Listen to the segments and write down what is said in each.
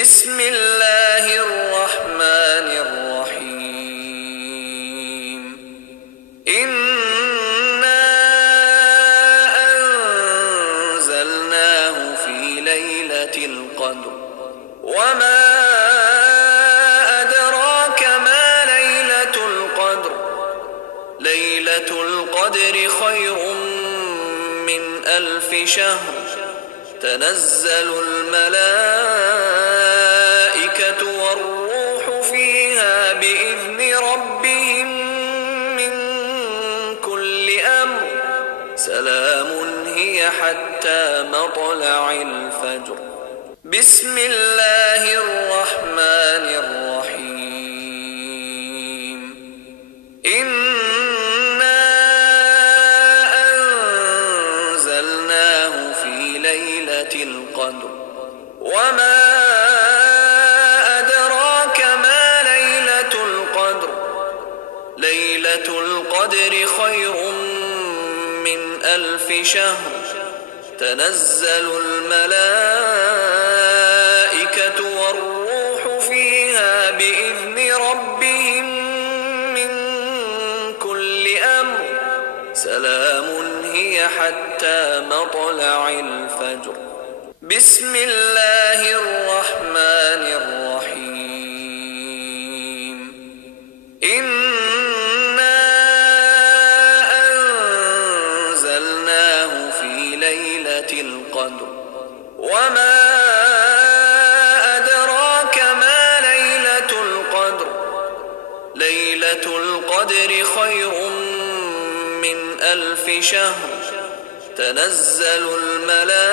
بسم الله الرحمن الرحيم. إنا أنزلناه في ليلة القدر وما أدراك ما ليلة القدر. ليلة القدر خير من 1000 شهر. تنزل الملائكة والروح فيها بإذن ربهم من كل أمر. سلام هي حتى مطلع الفجر. بسم الله الرحمن الرحيم. إنا أنزلناه في ليلة القدر وما أدراك ما ليلة القدر. ليلة القدر خير من 1000 شهر. تنزل الملائكة والروح فيها بإذن ربهم من كل أمر. سلام هي حتى مطلع الفجر. بسم الله الرحمن الرحيم. إنا أنزلناه في ليلة القدر وما أدراك ما ليلة القدر. ليلة القدر خير من 1000 شهر. تنزل الملائكة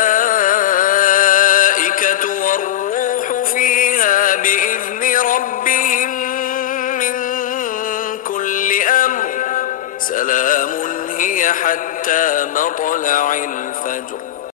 والروح فيها بإذن ربهم من كل أمر. سلام هي حتى مطلع الفجر.